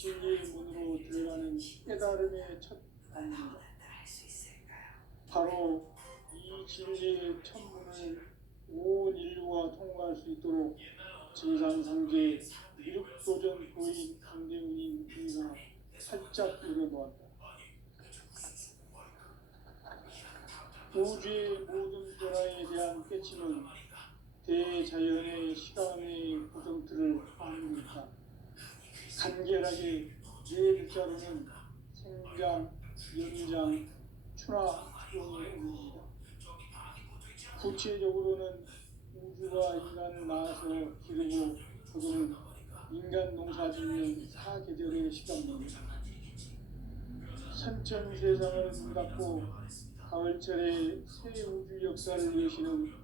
진리의 문으로 들어가는 깨달음의 첫 단계입니다. 바로 이 진리의 첫 문을 온 인류가 통과할 수 있도록 증산상제 미륵도전 고인 강대훈인 우리가 살짝 열어놓았다. 우주의 모든 변화에 대한 깨침은 대자연의 시간의 구성틀을 아닙니까? 간결하게 네 글자로는 생장, 연장, 출화, 용의 의미입니다. 구체적으로는 우주가 인간을 낳아서 기르고 거두는 인간 농사짓는 사계절의 시간입니다. 선천 세상을 문닫고 가을철에 새 우주 역사를 여시는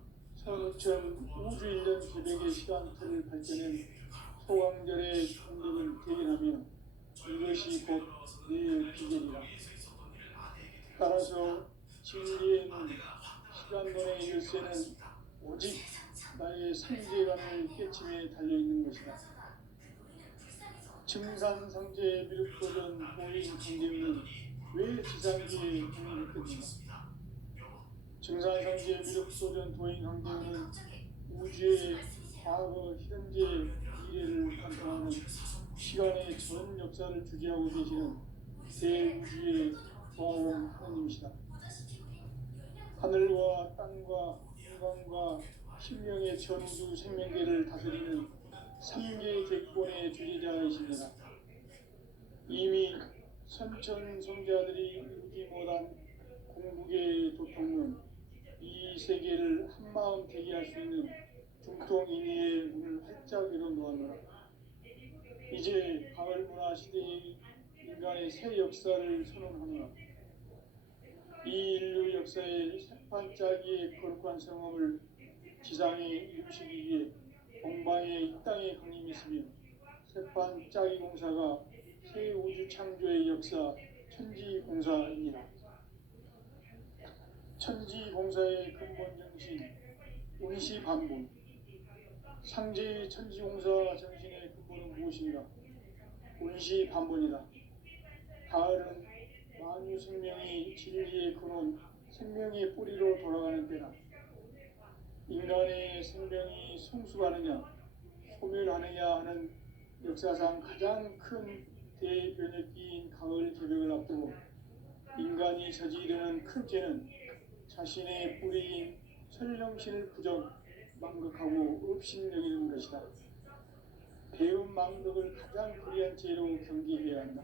선우천 우주 1년 개백의 시간틀을 밝혀낸 소강절의 공덕을 대견하며 이것이 곧 내 비결이라. 따라서 진리의 문, 시간론의 열쇠는 오직 나의 상제관을 깨침에 달려있는 것이다. 증산상제 미륵도전 고인 강대훈은 왜 지상기에 공연했겠는가? 증산상제 미륵도전 도인 강대훈은 우주의 과거, 현재, 미래를 관통하는 시간의 전 역사를 주재하고 계시는 대우주의 조화원 하나님이시다. 하늘과 땅과 인간과 신명의 전우주 생명계를 다스리는 삼계 객권의 주재자이십니다. 이미 선천성자들이 이루지 못한 공국의 도통은 이 세계를 한마음 되게 할 수 있는 중통인의의 문을 활짝 열어놓았노라. 이제 가을문화 시대의 인간의 새 역사를 선언하노라. 이 인류 역사의 새판짜기의 거룩한 성험을 지상에 이루시기 위해 동방의 이 땅에 강림이 있으며 새판짜기 공사가 새 우주 창조의 역사 천지공사입니다. 천지공사의 근본 정신 운시반본. 상제의 천지공사 정신의 근본은 무엇인가? 운시반본이다. 가을은 만유 생명이 진리의 근원, 생명의 뿌리로 돌아가는 때다. 인간의 생명이 성숙하느냐, 소멸하느냐 하는 역사상 가장 큰 대변혁기인 가을 개벽을 앞두고 인간이 저지르는 큰 죄는 자신의 뿌리인 설령신을 부정, 망극하고 업신여기는 것이다. 배움 망덕을 가장 불의한 죄로 경계해야 한다.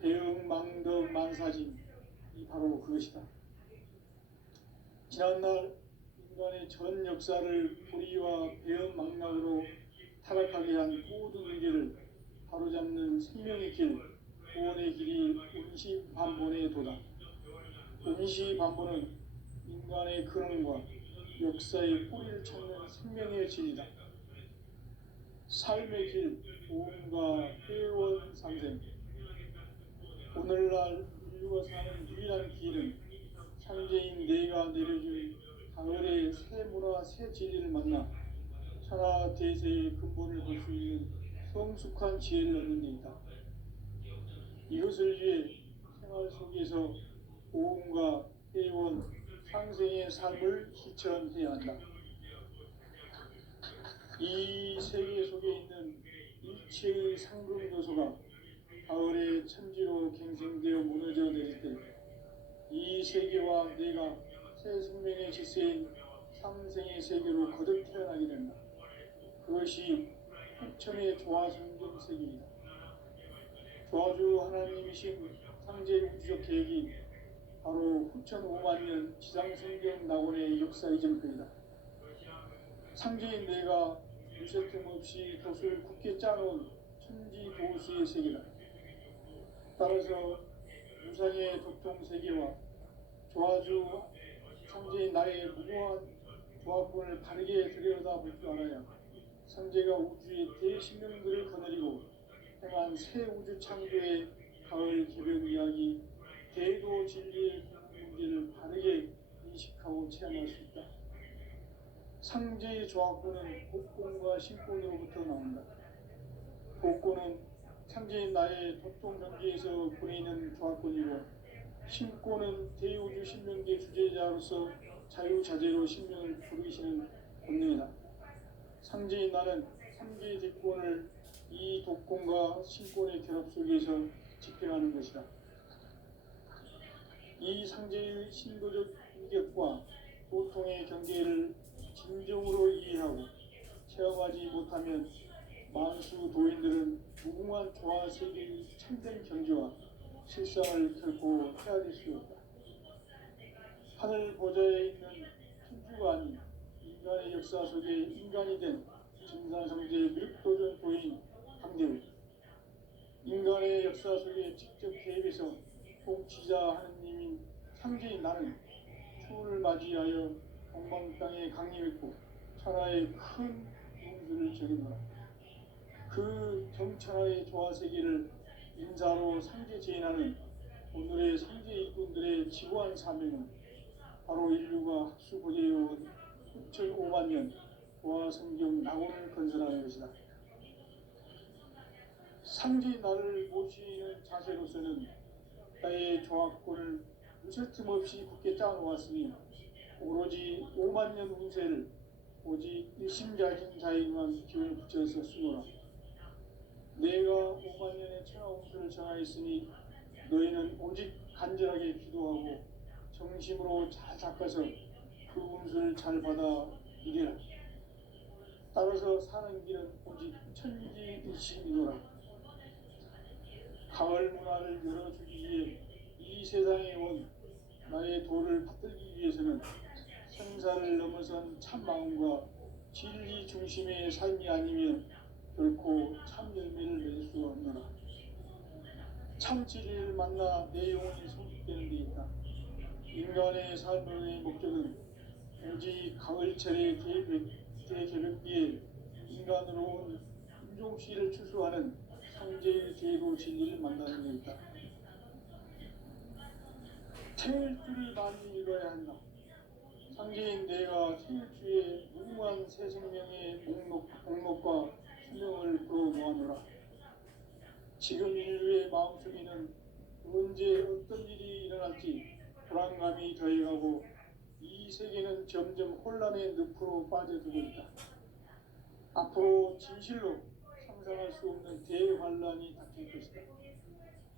배움 망덕 만사짐이 바로 그것이다. 지난날 인간의 전 역사를 불의와 배움 망락으로 타락하게 한 모든 의례를 바로잡는 생명의 길, 구원의 길이 운시반본의 도다. 운시반본은 인간의 근원과 역사의 뿌리를 찾는 생명의 진리다. 삶의 길, 도움과 회원 상생. 오늘날 인류가 사는 유일한 길은 상제인 내가 내려준 가을의 새 문화, 새 진리를 만나 천하 대세의 근본을 볼 수 있는 성숙한 지혜를 얻는 데 있다. 이것을 위해 생활 속에서 도움과 회원, 상생의 삶을 실천해야 한다. 이 세계 속에 있는 일체의 상금 요소가 가을의 천지로 갱생되어 무너져 내릴 때 이 세계와 내가 새 생명의 질서인 상생의 세계로 거듭 태어나게 된다. 그것이 후천의 조화성경 세계이다. 조화주 하나님이신 상제 우주적 계획이 바로 후천 5만년 지상성경 낙원의 역사 이전편이다. 상제인 내가 유세틈 없이 돛을 굳게 짜놓은 천지 도수의 세계다. 따라서 무상의 도통 세계와 조화주 상제인 나의 무고한 조합권을 바르게 들여다볼 줄 알아야 상제가 우주의 대신명들을 거느리고 행한 새 우주 창조의 가을 개벽 이야기, 대도 진리의 문제를 바르게 인식하고 체험할 수 있다. 상제의 조합권은 복권과 신권으로부터 나온다. 복권은 상제인 나의 도통 경계에서 보내는 조합권이고 신권은 대우주 신명계 주제자로서 자유자재로 신명을 부르시는 권능이다. 상제인 나는 3개의 대권을 이 독권과 신권의 결합 속에서 집행하는 것이다. 이 상제의 신도적 인격과 도통의 경계를 진정으로 이해하고 체험하지 못하면 만수 도인들은 무궁한 조화 세계의 참된 경지와 실상을 결코 헤아릴 수 없다. 하늘 보좌에 있는 천주가 아닌 인간의 역사 속에 인간이 된 증산성제의 묘도전 도인 강대우, 인간의 역사 속에 직접 개입해서 통치자 하느님인 상제인 나는 추후를 맞이하여 동방 땅에 강림했고 천하의 큰 용수를 정해놓아 그 정천하의 조화세계를 인자로 상제 제인하는 오늘의 상제 일꾼들의 지구한 사명은 바로 인류가 학수고대해온 6,500만 년 조화성경 낙원을 건설하는 것이다. 상제인 나를 모시는 자세로서는 나의 조합권을 무쇠틈 없이 굳게 짜놓았으니 오로지 5만 년 운세를 오직 일심자진 자에게만 기운을 붙여서 쓰노라. 내가 5만 년의 천하 운수를 정하였으니 너희는 오직 간절하게 기도하고 정심으로 잘 닦아서 그 운수를 잘 받아 이기라. 따라서 사는 길은 오직 천지일심이노라. 가을 문화를 열어주기 위해 이 세상에 온 나의 도를 받들기 위해서는 생사를 넘어선 참 마음과 진리 중심의 삶이 아니면 결코 참 열매를 맺을 수 없노라. 참 진리를 만나 내 영혼이 성숙되는 데 있다. 인간의 삶의 목적은 오직 가을철의 대개벽기에 인간으로 온 인종씨를 추수하는 상제의 제도 진리를 만나는 데 있다. 태일주를 많이 읽어야 한다. 상제인 내가 태일주의 무궁한 새 생명의 목록과 수명을 불어모아노라. 지금 인류의 마음속에는 언제 어떤 일이 일어날지 불안감이 더해가고 이 세계는 점점 혼란의 늪으로 빠져들고 있다. 앞으로 진실로 상상할 수 없는 대환란이 닥칠 것이다.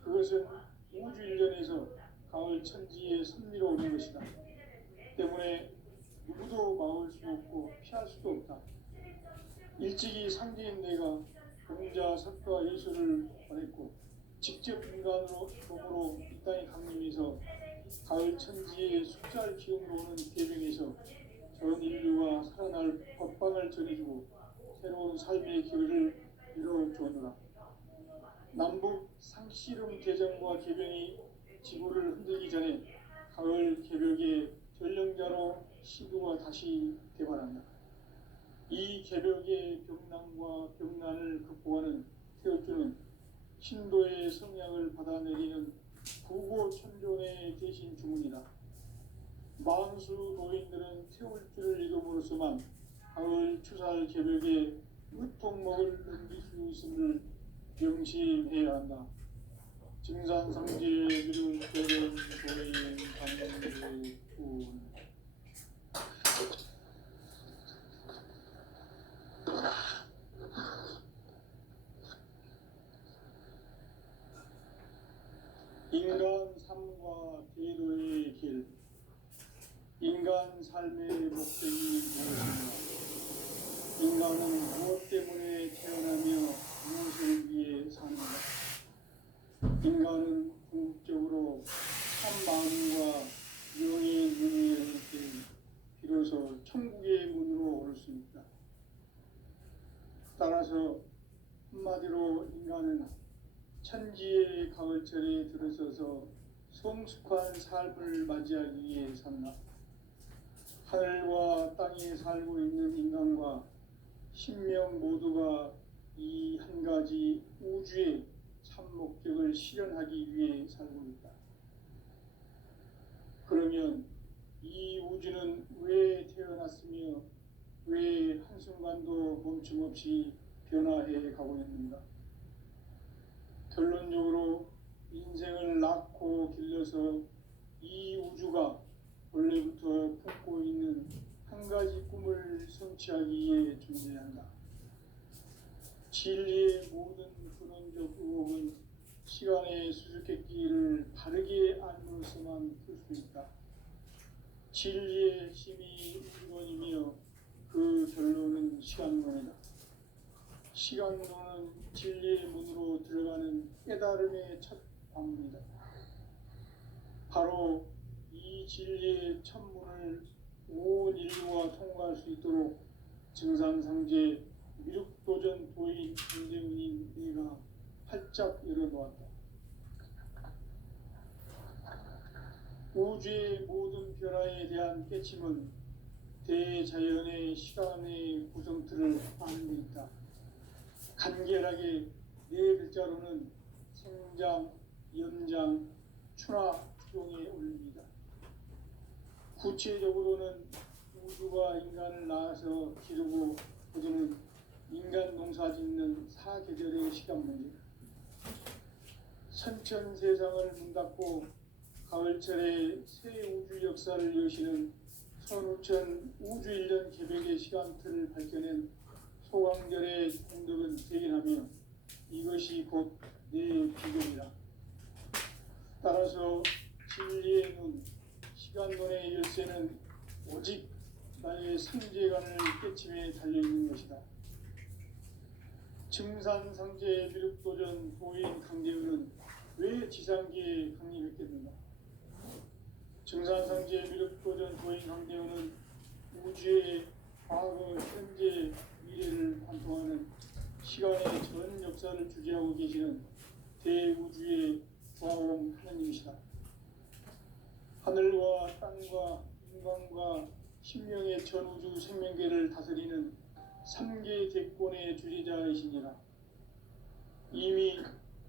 그것은 우주 일전에서 가을 천지의 섭리로 오는 것이다. 때문에 누구도 막을 수 없고 피할 수도 없다. 일찍이 상제인 내가 공자, 석가, 예수를 보냈고 직접 인간으로 몸으로 이 땅에 강림해서 가을 천지의 숫자를 기운으로 오는 대변에서 전 인류가 살아날 법방을 전해주고 새로운 삶의 길을 이뤄주었노라. 남북 상씨름 개정과 개병이 지구를 흔들기 전에 가을 개벽의 전령자로 시도가 다시 개발한다. 이 개벽의 병난과 병난을 극복하는 태엽주는 신도의 성향을 받아내리는 부고천존의 대신 주문이다. 만수 도인들은 태울주를 읽음으로써만 가을 추살 개벽에 으통먹을 넘길 수 있음을 명심해야 한다. 증산상제의 비를 되는 도인 강대군. 인간 삶과 제도의 길. 인간 삶의 목적이 무엇인가? 인간은 무엇 때문에 태어나며 무엇을 위해 사는가? 인간은 궁극적으로 참 마음과 영의 눈을 열을 때 비로소 천국의 문으로 올 수 있다. 따라서 한마디로 인간은 천지의 가을철에 들어서서 성숙한 삶을 맞이하기 위해 산다. 하늘과 땅에 살고 있는 인간과 신명 모두가 이 한 가지 우주의 참 목적을 실현하기 위해 살고 있다. 그러면 이 우주는 왜 태어났으며 왜 한순간도 멈춤없이 변화해 가고 있는가? 결론적으로 인생을 낳고 길러서 이 우주가 원래부터 품고 있는 한 가지 꿈을 성취하기 위해 존재한다. 진리의 모든 근원적 의혹은 시간의 수수께끼를 바르게 알므로서만 풀 수 있다. 진리의 힘이 우주론이며 그 결론은 시간론이다. 시간론은 진리의 문으로 들어가는 깨달음의 첫 방문이다. 바로 이 진리의 첫 문을 온 인류가 통과할 수 있도록 증산상제 미륵도전 도인 강대훈인 내가 활짝 열어놓았다. 우주의 모든 변화에 대한 깨침은 대자연의 시간의 구성틀을 아는 데 있다. 간결하게 네 글자로는 생장, 연장, 추나 추종에 올립니다. 구체적으로는 우주가 인간을 낳아서 기르고 거두는 인간 농사 짓는 사계절의 시간 문제다. 선천 세상을 문 닫고 가을철에 새 우주 역사를 여시는 선우천 우주 1년 개벽의 시간틀을 밝혀낸 소강절의 공덕은 대견하며 이것이 곧 내 비전이다. 따라서 진리의 눈, 시간론의 열쇠는 오직 나의 상제관을 깨침에 달려있는 것이다. 증산상제 미륵도전 도인 강대훈은 왜 지상계에 강림했겠는가? 증산상제 미륵도전 도인 강대훈은 우주의 과거, 현재, 미래를 관통하는 시간의 전 역사를 주재하고 계시는 대우주의 과공 하나님이시다. 하늘과 땅과 인간과 신명의 전우주 생명계를 다스리는 3계 대권의 주재자이시니라. 이미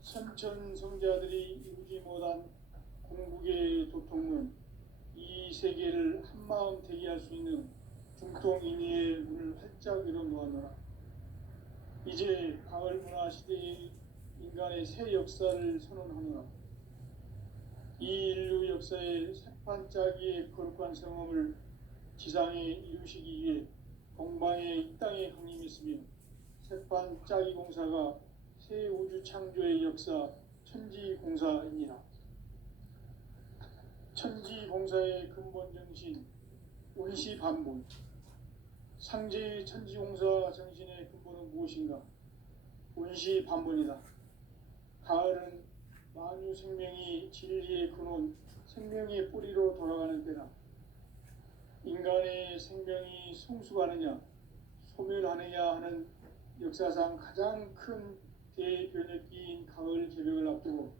선천성자들이 이루지 못한 궁극의 도통문, 이 세계를 한마음 대기할 수 있는 중통인의의 문을 활짝 열어놓았노라. 이제 가을 문화 시대의 인간의 새 역사를 선언하노라. 이 인류 역사의 새판짜기의 거룩한 성험을 지상에 이루시기 위해 공방에 이 땅에 강림했으며 새판짜기 공사가 새 우주 창조의 역사 천지공사이니라. 천지공사의 근본 정신 원시반본. 상제의 천지공사 정신의 근본은 무엇인가? 원시반본이다. 가을은 만유 생명이 진리의 근원, 생명의 뿌리로 돌아가는 때다. 인간의 생명이 성숙하느냐, 소멸하느냐 하는 역사상 가장 큰 대변혁기인 가을 개벽을 앞두고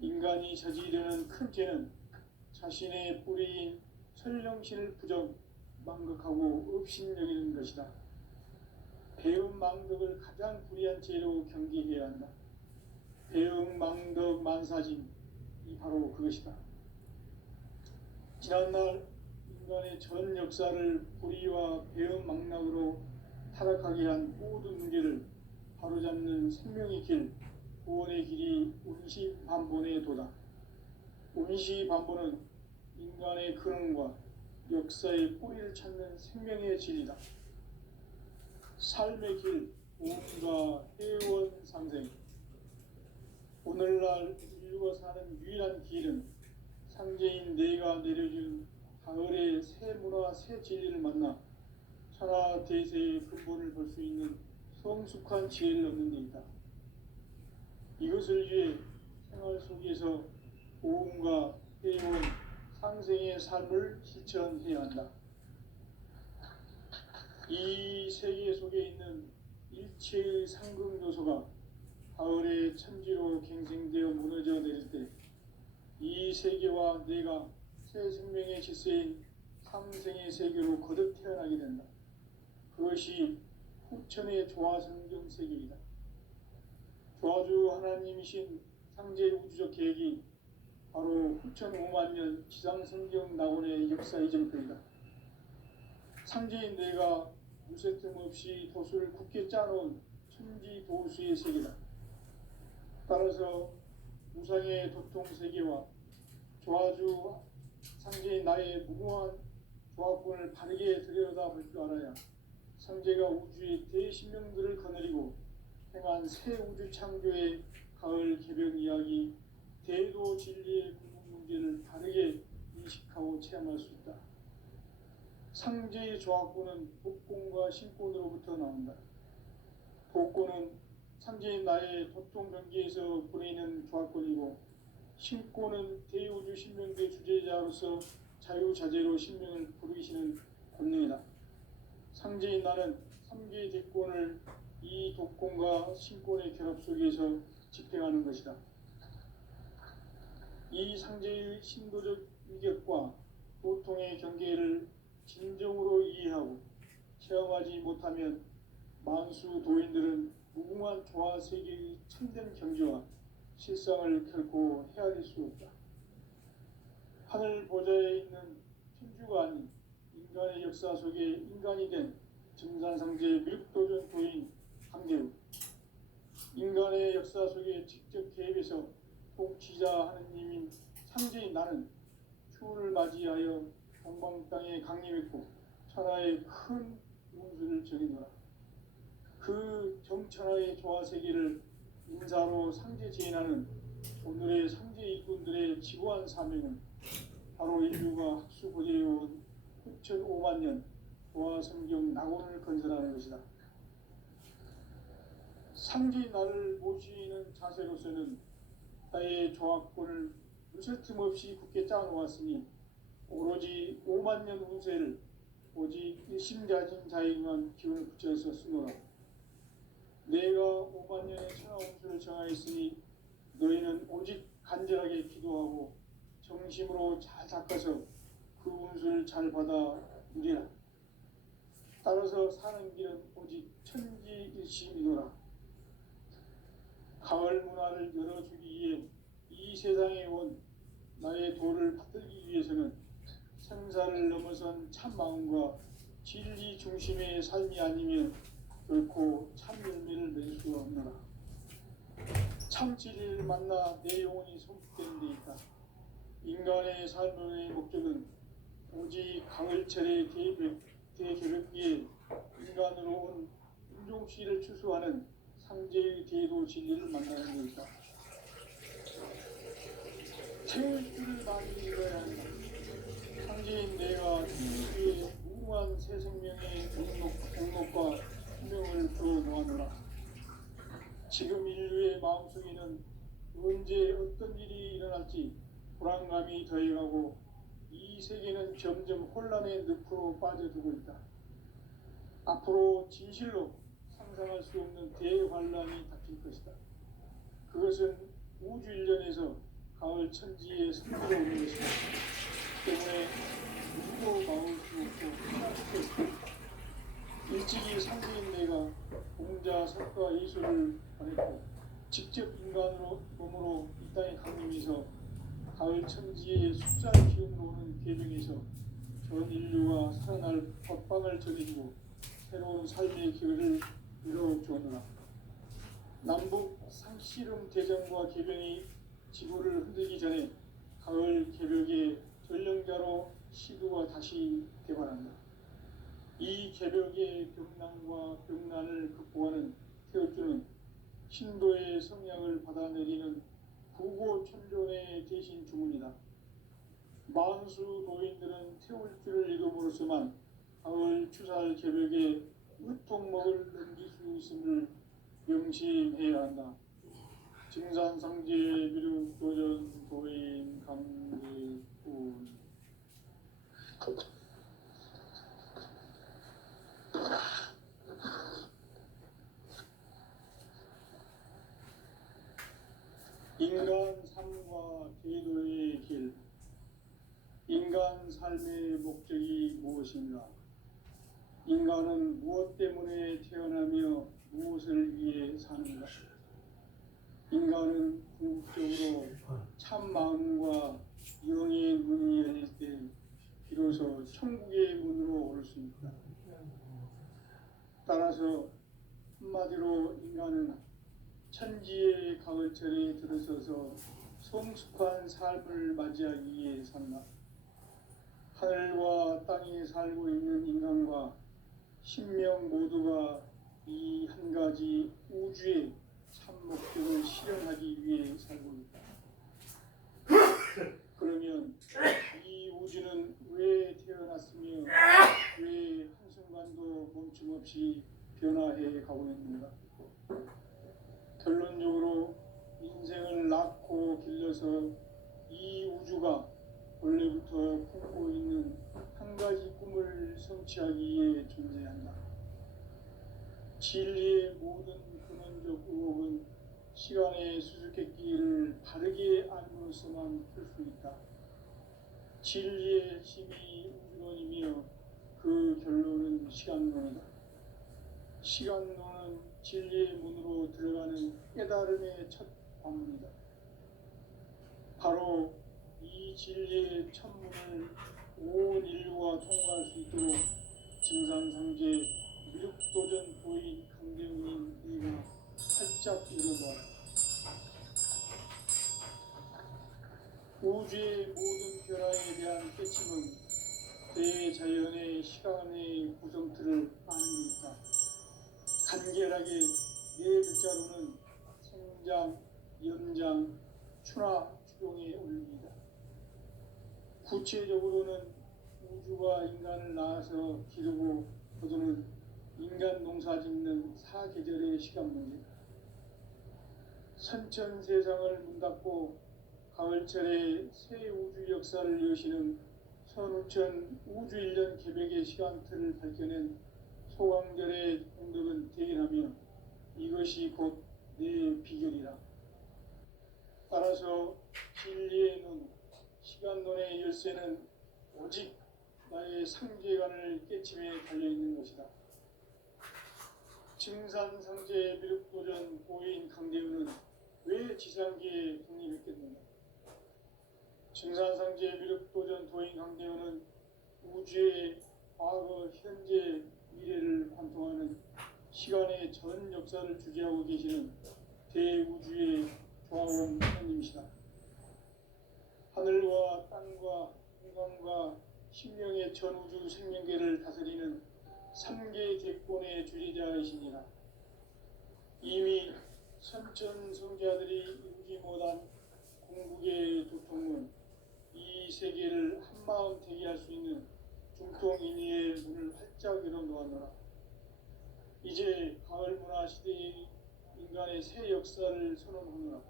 인간이 저지르는 큰 죄는 자신의 뿌리인 설령신을 부정, 망극하고 업신여기는 것이다. 배움 망덕을 가장 불의한 죄로 경계해야 한다. 배움 망덕 만사진, 이 바로 그것이다. 지난날 인간의 전 역사를 불의와 배움 망락으로 타락하게 한 모든 문제를 바로잡는 생명의 길, 구원의 길이 운시반본의 도다. 운시반본은 인간의 근원과 역사의 뿌리를 찾는 생명의 진리다. 삶의 길, 오음과 회원 상생. 오늘날 인류가 사는 유일한 길은 상제인 내가 내려준 가을의 새 문화, 새 진리를 만나 천하 대세의 근본을 볼 수 있는 성숙한 지혜를 얻는 데 있다. 이것을 위해 생활 속에서 오음과 회원, 상생의 삶을 실천해야 한다. 이 세계 속에 있는 일체의 상극 요소가 가을의 천지로 갱생되어 무너져 내릴 때 이 세계와 내가 새 생명의 질서인 상생의 세계로 거듭 태어나게 된다. 그것이 후천의 조화성경 세계이다. 조화주 하나님이신 상제 우주적 계획이 바로 후천 5만 년 지상성경 낙원의 역사 이전편이다. 상제인 내가 무쇠 틈 없이 도수를 굳게 짜놓은 천지 도수의 세계다. 따라서 우상의 도통 세계와 조화주 상제인 나의 무궁한 조합권을 바르게 들여다볼 줄 알아야 상제가 우주의 대신명들을 거느리고 행한 새 우주 창조의 가을 개벽 이야기, 대도 진리의 궁극 문제를 바르게 인식하고 체험할 수 있다. 상제의 조합권은 복권과 신권으로부터 나온다. 복권은 상제인 나의 도통 경계에서 보내는 조합권이고, 신권은 대우주 신명대 주제자로서 자유자재로 신명을 부르시는 권능이다. 상제인 나는 3개의 대권을 이 독권과 신권의 결합 속에서 집행하는 것이다. 이 상제의 신도적 위격과 도통의 경계를 진정으로 이해하고 체험하지 못하면 만수 도인들은 무궁한 조화 세계의 참된 경지와 실상을 결코 헤아릴 수 없다. 하늘 보좌에 있는 천주가 아닌 인간의 역사 속에 인간이 된 증산상제 밀도전 도인 강대우, 인간의 역사 속에 직접 개입해서 통치자 하느님인 상제인 나는 추운을 맞이하여 동방 땅에 강림했고 천하의 큰 운수를 정해놓아 그 정천하의 조화 세계를 인사로 상제 제인하는 오늘의 상제 일꾼들의 지고한 사명은 바로 인류가 학수고대해온 6,500만 년 조화 성경 낙원을 건설하는 것이다. 상제인 나를 모시는 자세로서는 나의 조합권을 무슨 틈 없이 굳게 짜놓았으니 오로지 5만 년 운세를 오직 일심자진 자에게만 기운을 붙여서 쓰노라. 내가 5만 년의 천하 운수를 정하였으니 너희는 오직 간절하게 기도하고 정심으로 잘 닦아서 그 운수를 잘 받아 누리라. 따라서 사는 길은 오직 천지일심이노라. 가을 문화를 열어주기 위해 이 세상에 온 나의 도를 받들기 위해서는 생사를 넘어선 참 마음과 진리 중심의 삶이 아니면 결코 참 열매를 맺을 수 없노라. 참 진리를 만나 내 영혼이 성숙되는 데 있다. 인간의 삶의 목적은 오직 가을철의 대개벽기에 인간으로 온 인종시를 추수하는 상제의 대도 진리를 만나는 데 있다. 태울 줄을 많이 잃어야 한다. 상제인 내가 우주의 무궁한 새 생명의 공록과 수명을 불어놓았노라. 지금 인류의 마음속에는 언제 어떤 일이 일어날지 불안감이 더해가고 이 세계는 점점 혼란의 늪으로 빠져들고 있다. 앞으로 진실로 상상할 수 없는 대환란이 닥칠 것이다. 그것은 우주 일련에서 가을 천지에 선물로 오는 것이다. 때문에 누구도 막을 수 없고 피할 수 없다. 일찍이 상제인 내가 공자, 석가, 예수를 보냈고 직접 인간으로 몸으로 이 땅에 강림해서 가을 천지의 숫살 기운으로 오는 계명에서 전 인류가 살아날 법방을 전해주고 새로운 삶의 기회를 이뤄주었노라. 남북 상씨름 대전과 개병이 지구를 흔들기 전에 가을 개벽의 전령자로 시도가 다시 개발한다. 이 개벽의 병난과 병난을 극복하는 태울주는 신도의 성향을 받아내리는 부고천존의 대신 주문이다. 만수 도인들은 태울주를 읽음으로써만 가을 추살 개벽에 으통먹을 넘길 수 있음을 명심해야 한다. 증산상제 미륵 도전 도인 강제군 인간 삶과 제도의 길. 인간 삶의 목적이 무엇인가? 인간은 무엇 때문에 태어나며 무엇을 위해 사는가? 인간은 궁극적으로 참 마음과 영의 문이 열릴 때 비로소 천국의 문으로 올 수 있다. 따라서 한마디로 인간은 천지의 가을 가을철에 들어서서 성숙한 삶을 맞이하기 위해 산다. 하늘과 땅에 살고 있는 인간과 신명 모두가 이 한 가지 우주의 참 목적을 실현하기 위해 살고 있다. 그러면 이 우주는 왜 태어났으며 왜 한순간도 멈춤없이 변화해 가고 있는가? 결론적으로 인생을 낳고 길러서 이 우주가 원래부터 품고 있는 한 가지 꿈을 성취하기 위해 존재한다. 진리의 모든 근원적 의혹은 시간의 수수께끼를 바르게 알므로서만 풀 수 있다. 진리의 힘이 우주론이며 그 결론은 시간론이다. 시간론은 진리의 문으로 들어가는 깨달음의 첫 관문이다. 바로 이 진리의 첫문을 온 인류가 통과할 수 있도록 증산상제 미륵도전 도인 강대웅인 네가 활짝 열어보아라. 우주의 모든 변화에 대한 깨침은 대자연의 시간의 구성틀을 아는 데 있다. 간결하게 네 글자로는 생장, 연장, 추나 추동의 원리이다. 구체적으로는 우주가 인간을 낳아서 기르고 거두는 인간 농사 짓는 사계절의 시간 문제다. 선천 세상을 문 닫고 가을철에 새 우주 역사를 여시는 선우천 우주 1년 계백의 시간틀을 밝혀낸 소강절의 공덕은 대견하며 이것이 곧 내 비결이라. 따라서 진리의 눈, 시간론의 열쇠는 오직 나의 상계관을 깨침에 달려있는 것이다. 증산상제 미륵도전 고인 강대우는 왜 지상계에 독립했겠는가? 증산상제 미륵도전 도인 강대우는 우주의 과거, 현재, 미래를 관통하는 시간의 전 역사를 주재하고 계시는 대우주의 조화원 하나님이시다. 하늘과 땅과 인간과 신명의 전우주 생명계를 다스리는 3개 대권의 주재자이시니라. 이미 선천 성자들이 이루지 못한 궁극의 두통은 이 세계를 한마음 되게 할 수 있는 중통인의의 문을 활짝 열어놓았노라. 이제 가을 문화 시대의 인간의 새 역사를 선언하노라.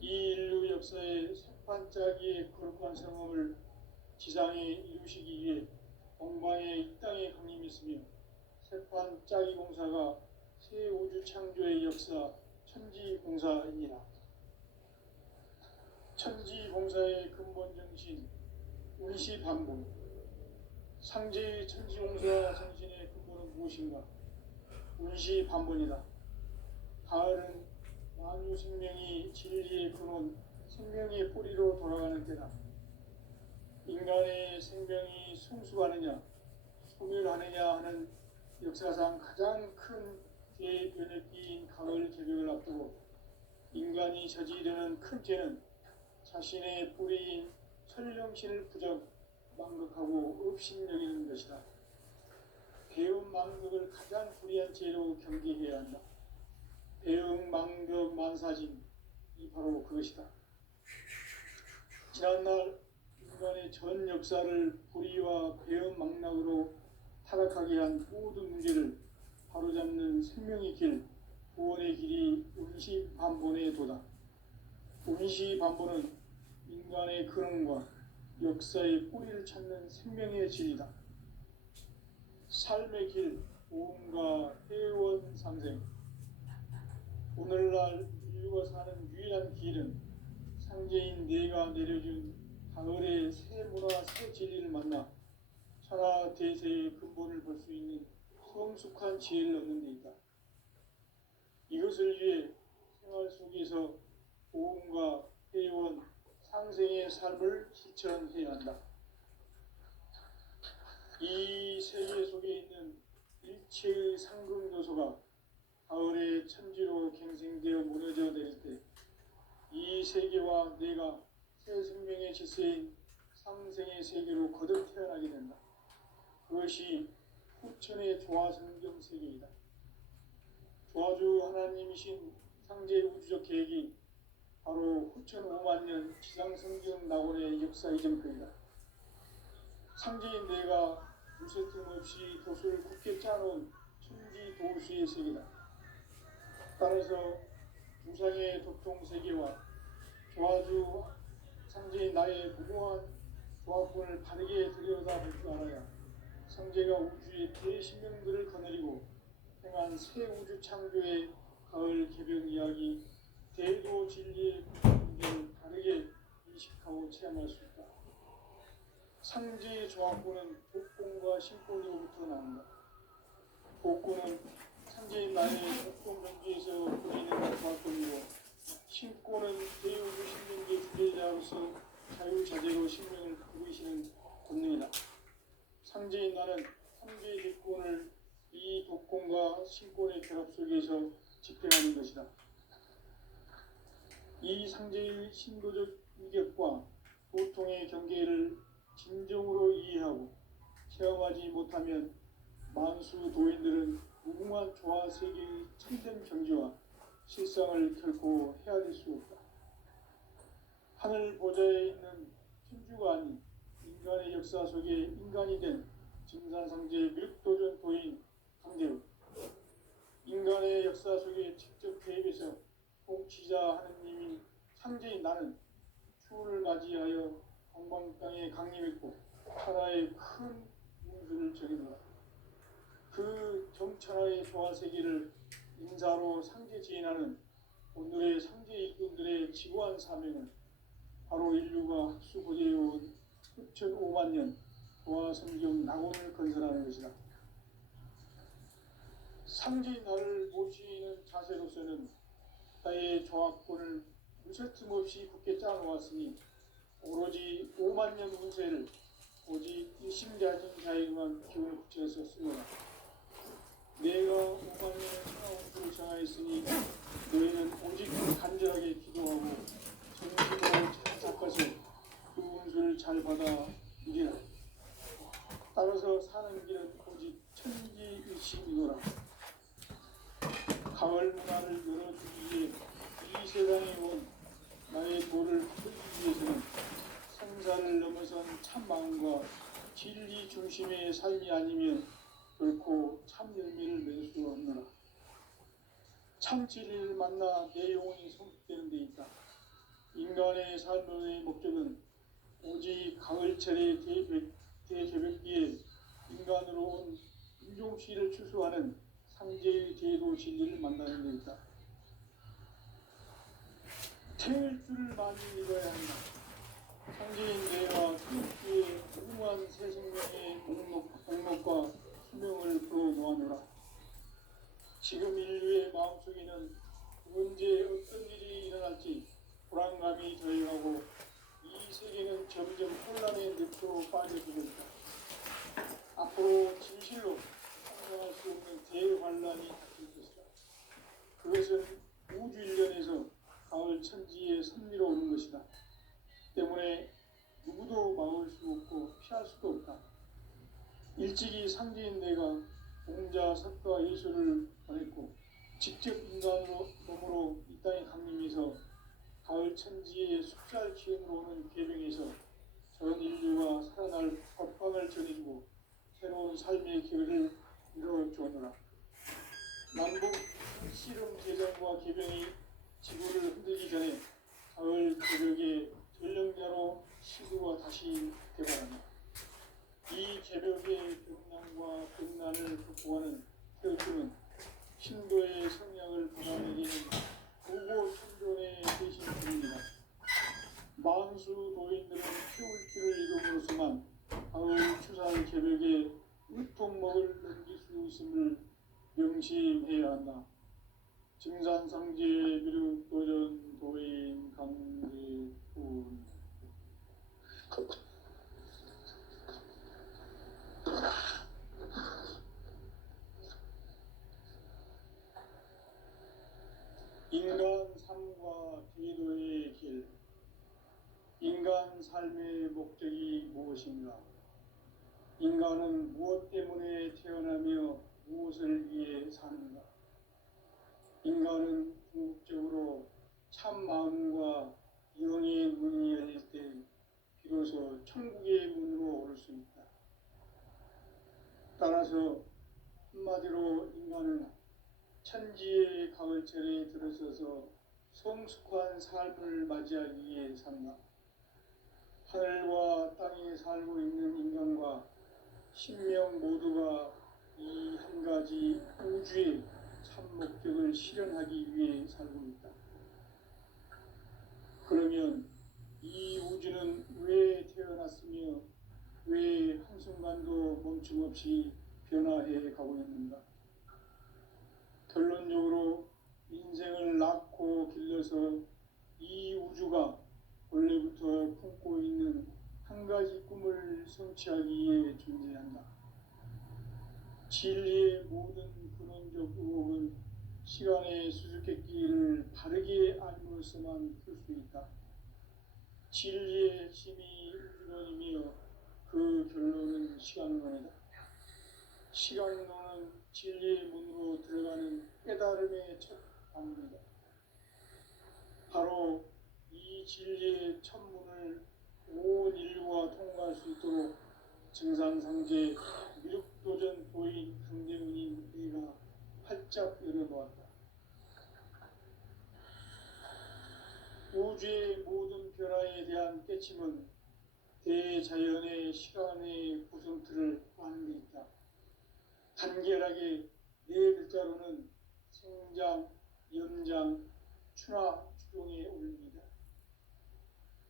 이 인류 역사의 새판짜기의 거룩한 성험을 지상에 이루시기 위해 공방에 이 땅에 강림했으며 새판짜기 공사가 새 우주 창조의 역사 천지공사입니다. 천지공사의 근본 정신 운시반복. 상제의 천지공사 정신의 근본은 무엇인가? 운시반복이다. 가을은 만유 생명이 진리의 근원, 생명의 뿌리로 돌아가는 때다. 인간의 생명이 성숙하느냐, 소멸하느냐 하는 역사상 가장 큰 대변혁기인 가을 개벽을 앞두고 인간이 저지르는 큰 죄는 자신의 뿌리인 천령신을 부정, 망극하고 업신여기는 것이다. 배움 망극을 가장 불의한 죄로 경계해야 한다. 배움 망극 만사진, 이 바로 그것이다. 지난날 인간의 전 역사를 불의와 배움 망락으로 타락하게 한 모든 문제를 바로잡는 생명의 길, 구원의 길이 운시반본의 도다. 운시반본은 인간의 근원과 역사의 뿌리를 찾는 생명의 진리다. 삶의 길, 오음과 회원 상생. 오늘날 인류가 사는 유일한 길은 상제인 내가 내려준 가을의 새 문화, 새 진리를 만나 천하 대세의 근본을 볼 수 있는 성숙한 지혜를 얻는 데 있다. 이것을 위해 생활 속에서 오음과 회원, 상생의 삶을 실천해야 한다. 이 세계 속에 있는 일체의 상금 요소가 가을의 천지로 갱생되어 무너져 내릴 때 이 세계와 내가 새 생명의 질서인 상생의 세계로 거듭 태어나게 된다. 그것이 후천의 조화성경 세계이다. 조화주 하나님이신 상제 우주적 계획이 바로 후천 5만 년 지상성경 낙원의 역사 이전표이다. 상제인 내가 무쇠 틈 없이 도수를 굳게 짜놓은 천지 도수의 세계다. 따라서 우상의 도통 세계와 조화주 상제인 나의 무모한 조합권을 바르게 들여다볼 줄 알아야 상제가 우주의 대신명들을 거느리고 행한 새 우주 창조의 가을 개변 이야기 대도 진리의 문제를 다르게 인식하고 체험할 수 있다. 상제의 조합권은 복권과 신권으로부터 나온다. 복권은 상제인 나의 복권 경지에서 보이는 조합권이고 신권은 대우주 신명계 주제자로서 자유자재로 신명을 부르시는 권능이다. 상제인 나는 상제의 대권을 이 독권과 신권의 결합 속에서 집행하는 것이다. 이 상제의 신도적 위격과 도통의 경계를 진정으로 이해하고 체험하지 못하면 만수 도인들은 무궁한 조화 세계의 참된 경지와 실상을 결코 헤아릴 수 없다. 하늘 보좌에 있는 천주가 아닌 인간의 역사 속에 인간이 된 증산상제 미륵도전 도인 강대우, 인간의 역사 속에 직접 개입해서 통치자 하느님인 상제인 나는 추운을 맞이하여 동방 땅에 강림했고 천하의 큰 문수를 정해놓았다. 그 정천하의 조화세계를 인사로 상제 지인하는 오늘의 상제 일꾼들의 지구한 사명은 바로 인류가 학수고대해온 후천 5만 년 조화성경 낙원을 건설하는 것이다. 상제인 나를 모시는 자세로서는 나의 조합권을 무쇠틈 없이 굳게 짜놓았으니 오로지 5만 년 운세를 오직 일심자진 자에게만 기운을 붙여서 쓰노라. 내가 5만 년을 살아온 줄을 정하였으니 너희는 오직 간절하게 기도하고 정신으로 잘 닦아서 그 운수를 잘 받아 누리라. 따라서 사는 길은 오직 천지일심이노라. 가을 문화를 열어주기 위해 이 세상에 온 나의 도를 풀기 위해서는 생사를 넘어선 참 마음과 진리 중심의 삶이 아니면 결코 참 열매를 맺을 수 없노라. 참 진리를 만나 내 영혼이 성숙되는 데 있다. 인간의 삶의 목적은 오직 가을철의 대개벽기에 인간으로 온 인종시를 추수하는 상제의 제도 진리를 만나는 데 있다. 태울 줄을 많이 믿어야 한다. 상제인 내가 태울주의 무궁한 새 생명의 목록과 수명을 풀어놓아노라. 지금 인류의 마음속에는 언제 어떤 일이 일어날지 불안감이 더해가고 이 세계는 점점 혼란의 늪으로 빠져들고 있다. 앞으로 진실로 상상할 수 없는 대환란이 닥칠 것이다. 그것은 우주 일련에서 가을 천지의 섭리로 오는 것이다. 때문에 누구도 막을 수 없고 피할 수도 없다. 일찍이 상제인 내가 공자, 석가, 예수를 보냈고 직접 인간으로 몸으로 이 땅에 강림해서 가을 천지의 숫살 기운으로 오는 계명에서 전 인류가 살아날 법방을 전해주고 새로운 삶의 기회를 이루어주었노라. 남북 씨름 대전과 계명이 지구를 흔들기 전에 가을 개벽의 전령자로 시구가 다시 개발한다. 이 개벽의 병난과 병난을 극복하는 태우주는 신도의 성향을 받아내기는 고고 천존의 대신 중입니다. 만수 도인들은 태울주를 이름으로서만 가을 추살 개벽에 으통먹을 넘길 수 있음을 명심해야 한다. 증산상제 미륵도전 도인 강대훈 무엇인가? 인간은 무엇 때문에 태어나며 무엇을 위해 사는가? 인간은 궁극적으로 참 마음과 영의 문이 열릴 때 비로소 천국의 문으로 오를 수 있다. 따라서 한마디로 인간은 천지의 가을철에 들어서서 성숙한 삶을 맞이하기 위해 산다. 하늘과 땅에 살고 있는 인간과 신명 모두가 이 한 가지 우주의 참 목적을 실현하기 위해 살고 있다. 그러면 이 우주는 왜 태어났으며 왜 한순간도 멈춤없이 변화해 가고 있는가? 결론적으로 인생을 낳고 길러서 이 우주가 원래부터 품고 있는 한 가지 꿈을 성취하기 위해 존재한다. 진리의 모든 근원적 의혹은 시간의 수수께끼를 바르게 알므로써만 풀 수 있다. 진리의 핵심이 우주론이며 그 결론은 시간론이다. 시간론은 진리의 문으로 들어가는 깨달음의 첫 방문이다. 바로 이 진리의 첫 문을 온 인류가 통과할 수 있도록 증산상제 미륵도전 도인 강대문인 우리가 활짝 열어놓았다. 우주의 모든 변화에 대한 깨침은 대자연의 시간의 구성틀을 아는 데 있다. 간결하게 네 글자로는 생장, 연장, 추나 추동에 올립니다.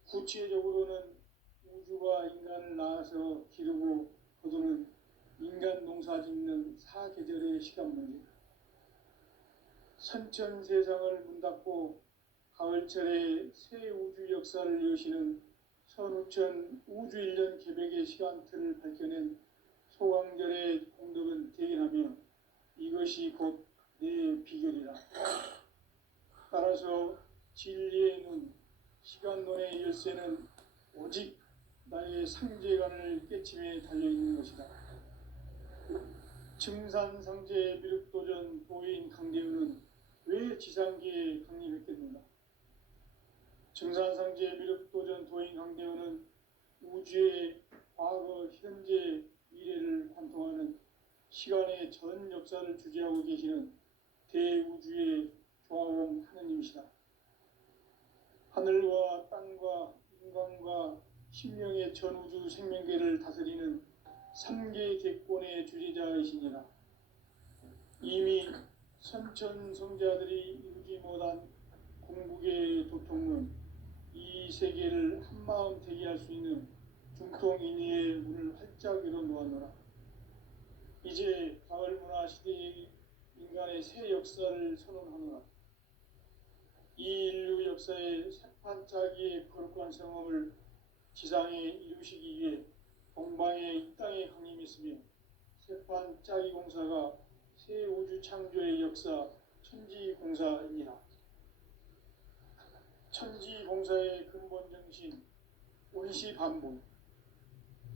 구체적으로는 우주가 인간을 낳아서 기르고 거두는 인간 농사 짓는 사계절의 시간 문제다. 선천 세상을 문닫고 가을철에 새 우주 역사를 여시는 선우천 우주 1년 계백의 시간틀을 밝혀낸 소강절의 공덕은 대견하며 이것이 곧 내 비결이라. 따라서 진리의 눈, 시간론의 열쇠는 오직 나의 상제관을 깨침에 달려있는 것이다. 증산상제 미륵도전 도인 강대우는 왜 지상계에 강림했겠는가? 증산상제 미륵도전 도인 강대우는 우주의 과거, 현재, 미래를 관통하는 시간의 전 역사를 주재하고 계시는 대우주의 조화원 하느님이시다. 하늘과 땅과 인간과 신명의 전우주 생명계를 다스리는 3개 객권의 주재자이시니라. 이미 선천성자들이 이루지 못한 궁극의 도통은 이 세계를 한마음 되게 할 수 있는 중통인의의 문을 활짝 열어놓았노라. 이제 가을문화 시대의 인간의 새 역사를 선언하노라. 이 인류 역사의 새판짜기의 거룩한 성험을 지상에 이루시기 위해 동방의 이 땅에 강림했으며 새판짜기 공사가 새 우주 창조의 역사 천지공사입니다. 천지공사의 근본 정신 원시반복.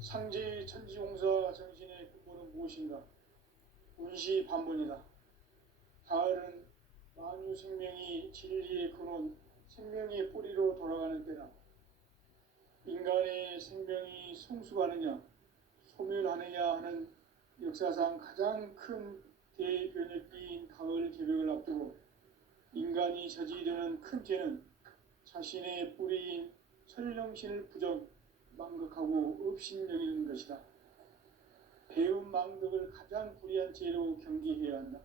상제의 천지공사 정신의 근본은 무엇인가? 원시반복이다. 가을은 만유 생명이 진리의 근원, 생명의 뿌리로 돌아가는 때다. 인간의 생명이 성숙하느냐, 소멸하느냐 하는 역사상 가장 큰 대변혁기인 가을 개벽을 앞두고 인간이 저지르는 큰 죄는 자신의 뿌리인 천령신을 부정, 망극하고 업신여기는 것이다. 배움 망덕을 가장 불의한 죄로 경계해야 한다.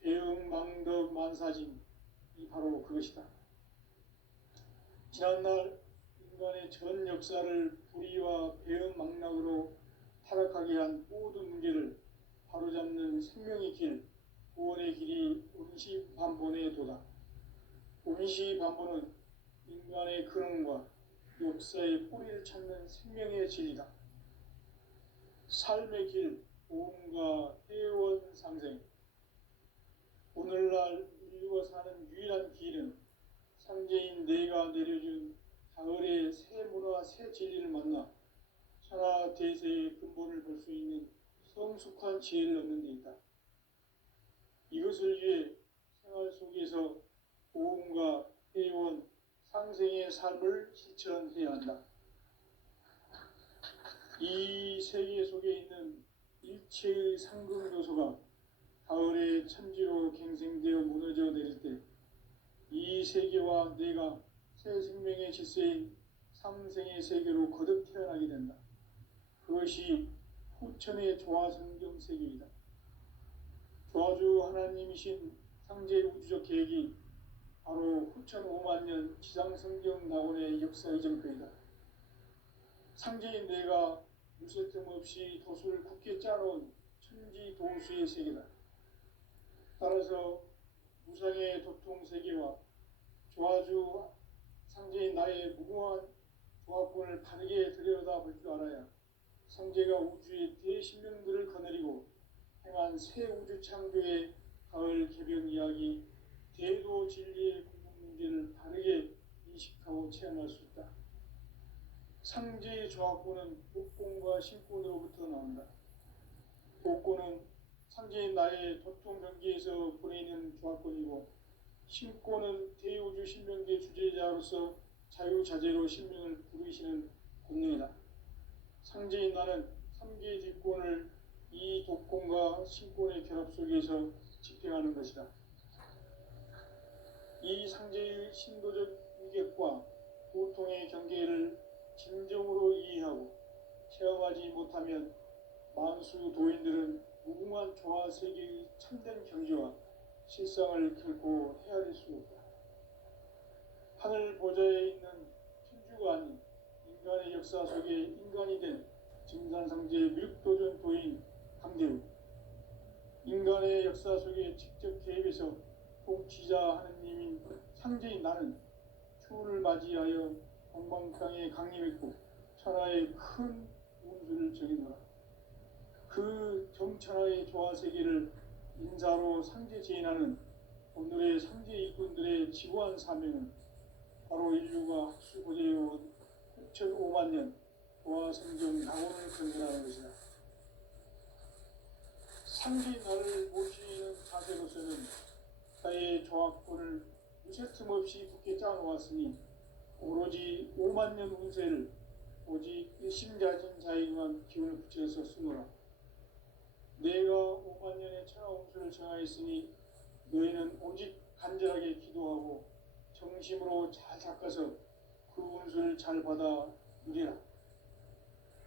배움 망덕 만사짐이 바로 그것이다. 지난날 인간의 전 역사를 불의와 배움 망락으로 타락하게 한 모든 문제를 바로잡는 생명의 길, 구원의 길이 원시반본의 도다. 원시반본은 인간의 근원과 역사의 뿌리를 찾는 생명의 진리다. 삶의 길, 보험과 회원 상생. 오늘날 인류가 사는 유일한 길은 상제인 내가 내려준 가을의 새 문화, 새 진리를 만나 천하 대세의 근본을 볼 수 있는 성숙한 지혜를 얻는 데 있다. 이것을 위해 생활 속에서 보험과 회원, 상생의 삶을 실천해야 한다. 이 세계 속에 있는 일체의 상승 요소가 가을의 천지로 갱생되어 무너져 내릴 때 이 세계와 내가 새 생명의 질서인 삼생의 세계로 거듭 태어나게 된다. 그것이 후천의 조화성경 세계이다. 조화주 하나님이신 상제 우주적 계획이 바로 후천 5만 년 지상성경 낙원의 역사의 정표이다. 상제인 내가 무쇠 틈 없이 도수를 굳게 짜놓은 천지 도수의 세계다. 따라서 무상의 도통 세계와 조화주 상제인 나의 무궁한 조합권을 바르게 들여다볼 줄 알아야 상제가 우주의 대신명들을 거느리고 행한 새 우주 창조의 가을 개벽 이야기, 대도 진리의 궁극 문제를 바르게 인식하고 체험할 수 있다. 상제의 조합권은 복권과 신권으로부터 나온다. 복권은 상제인 나의 도통 경계에서 보내는 조합권이고, 신권은 대우주 신명계 주제자로서 자유자재로 신명을 부르시는 권능이다. 상제인 나는 3개의 뒷권을 이 독권과 신권의 결합 속에서 집행하는 것이다. 이 상제의 신도적 위격과 도통의 경계를 진정으로 이해하고 체험하지 못하면 만수 도인들은 무궁한 조화 세계의 참된 경지와 실상을 결코 헤아릴 수 없다. 하늘 보좌에 있는 천주가 아닌 인간의 역사 속에 인간이 된 증산상제 밀도전 도인 강대우, 인간의 역사 속에 직접 개입해서 통치자 하느님인 상제인 나는 추후를 맞이하여 동방땅에 강림했고 천하의 큰 운수를 정해놓아 그 정천하의 조화세계를 인사로 상제 제인하는 오늘의 상제 일꾼들의 지구한 사명은 바로 인류가 학수고대해온 6,5만 년 조화성경 낙원을 건설하는 것이다. 상제인 나를 모시는 자세로서는 나의 조합권을 무쇠틈 없이 굳게 짜놓았으니 오로지 5만 년 운세를 오직 일심자진 자에게만 기운을 붙여서 쓰노라. 내가 5만 년의 천하 운수를 정하였으니 너희는 오직 간절하게 기도하고 정심으로 잘 닦아서 그 운수를 잘 받아 누리라.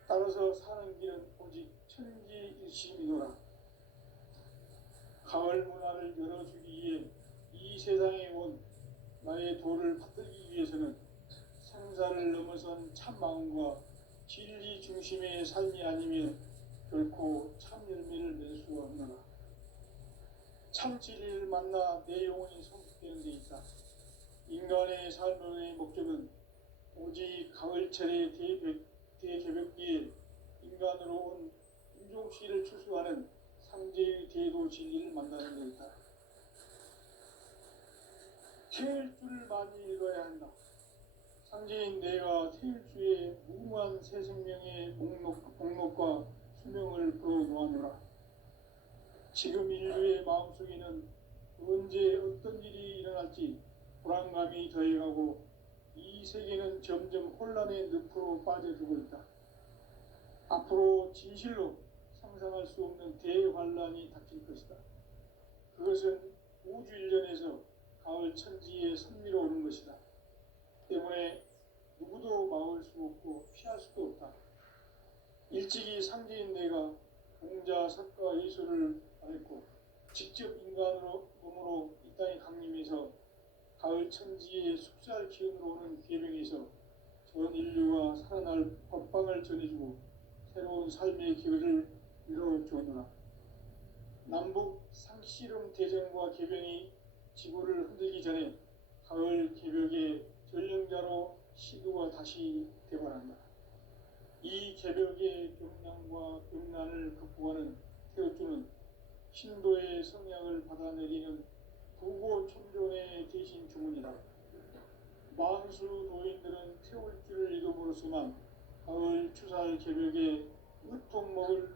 따라서 사는 길은 오직 천지일심이노라. 가을 문화를 열어주기 위해 이 세상에 온 나의 도를 받들기 위해서는 생사를 넘어선 참 마음과 진리 중심의 삶이 아니면 결코 참 열매를 맺을 수가 없노라. 참 진리를 만나 내 영혼이 성숙되는 데 있다. 인간의 삶의 목적은 오직 가을철의 대개벽기에 인간으로 온 인종씨를 추수하는 상제의 대도 진리를 만나는 데 있다. 태일 줄을 많이 읽어야 한다. 상제인 내가 태일주의 무궁한 새 생명의 목록과 수명을 풀어놓아노라. 지금 인류의 마음속에는 언제 어떤 일이 일어날지 불안감이 더해가고 이 세계는 점점 혼란의 늪으로 빠져들고 있다. 앞으로 진실로 상상할 수 없는 대환란이 닥칠 것이다. 그것은 우주 일련에서 가을 천지의 섭리로 오는 것이다. 때문에 누구도 막을 수 없고 피할 수도 없다. 일찍이 상제인 내가 공자, 석가, 예수를 말했고 직접 인간으로 몸으로 이 땅에 강림해서 가을 천지의 숙살 기운으로 오는 계명에서 전 인류가 살아날 법방을 전해주고 새로운 삶의 길을 열어주노라. 남북 상씨름 대전과 개병이 지구를 흔들기 전에 가을 개벽의 전령자로 시도가 다시 되관한다. 이 개벽의 경량과 병난을 극복하는 태어주는 신도의 성향을 받아내리는 부고천존의 대신 주문이다. 만수 도인들은 태울 줄을 이름으로서만 가을 추사의 새벽에 으통 먹을